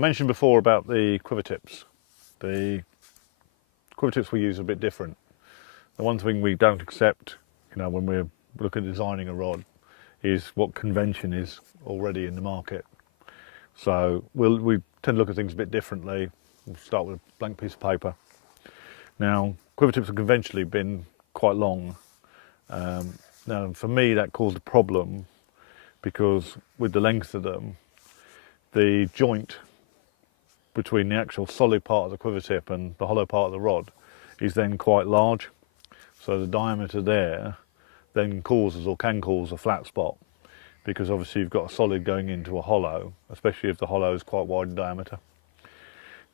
mentioned before about the quiver tips. The quiver tips we use are a bit different. The one thing we don't accept, when we're looking at designing a rod, is what convention is already in the market. So we tend to look at things a bit differently. We'll start with a blank piece of paper. Now, quiver tips have conventionally been quite long. Now, for me, that caused a problem because with the length of them, the joint between the actual solid part of the quiver tip and the hollow part of the rod is then quite large. So the diameter there then causes or can cause a flat spot, because obviously you've got a solid going into a hollow, especially if the hollow is quite wide in diameter.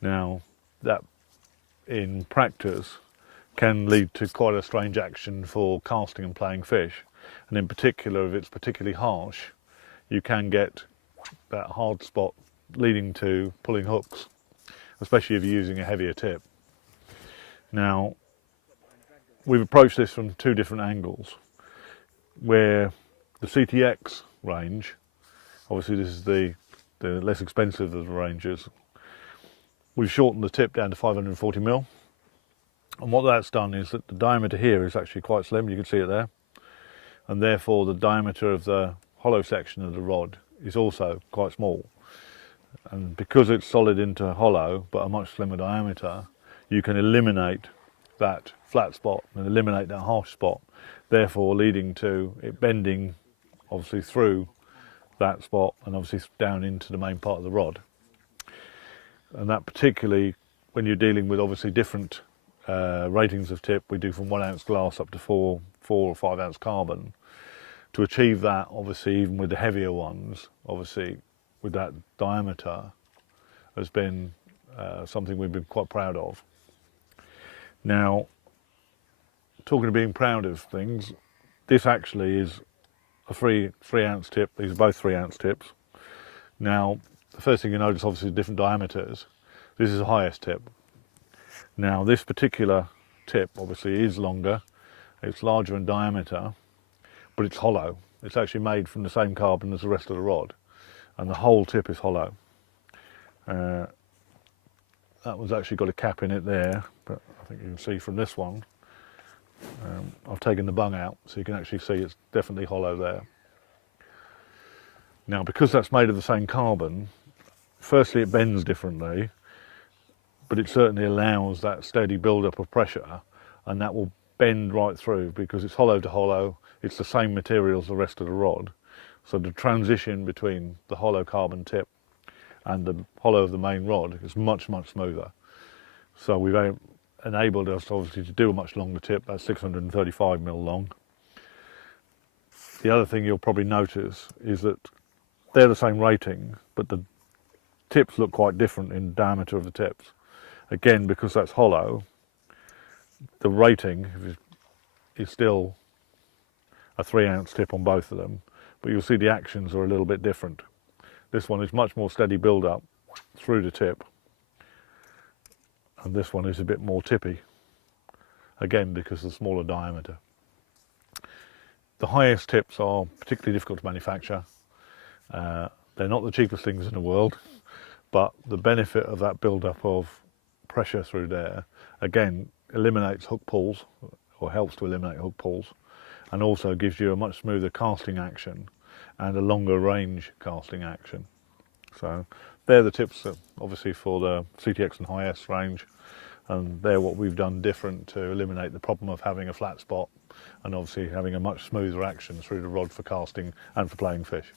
Now, that in practice can lead to quite a strange action for casting and playing fish, and in particular if it's particularly harsh, you can get that hard spot leading to pulling hooks, especially if you're using a heavier tip. Now, we've approached this from two different angles, where the CTX range, obviously this is the less expensive of the ranges, we've shortened the tip down to 540mm, and what that's done is that the diameter here is actually quite slim, you can see it there, and therefore the diameter of the hollow section of the rod is also quite small. And because it's solid into hollow but a much slimmer diameter, you can eliminate that flat spot and eliminate that harsh spot, therefore leading to it bending obviously through that spot and obviously down into the main part of the rod. And that particularly when you're dealing with obviously different ratings of tip, we do from 1 ounce glass up to 4 or 5 ounce carbon. To achieve that, obviously, even with the heavier ones, obviously with that diameter, has been something we've been quite proud of. Now, talking of being proud of things, this actually is a 3 ounce tip. These are both 3 ounce tips. Now, the first thing you notice, obviously, different diameters. This is the highest tip. Now, this particular tip, obviously, is longer. It's larger in diameter, but it's hollow. It's actually made from the same carbon as the rest of the rod, and the whole tip is hollow. That one's actually got a cap in it there, but I think you can see from this one, I've taken the bung out, so you can actually see it's definitely hollow there. Now, because that's made of the same carbon, firstly it bends differently, but it certainly allows that steady build-up of pressure, and that will bend right through because it's hollow to hollow. It's the same material as the rest of the rod, so the transition between the hollow carbon tip and the hollow of the main rod is much smoother. So we've enabled us obviously to do a much longer tip. That's 635mm long. The other thing you'll probably notice is that they're the same rating, but the tips look quite different in diameter of the tips. Again, because that's hollow, the rating is still a 3 ounce tip on both of them, but you'll see the actions are a little bit different. This one is much more steady build up through the tip, and this one is a bit more tippy, again because of the smaller diameter. The highest tips are particularly difficult to manufacture. They're not the cheapest things in the world, but the benefit of that build up of pressure through there, again, eliminates hook pulls, or helps to eliminate hook pulls, and also gives you a much smoother casting action and a longer range casting action. So they're the tips obviously for the CTX and High S range, and they're what we've done different to eliminate the problem of having a flat spot and obviously having a much smoother action through the rod for casting and for playing fish.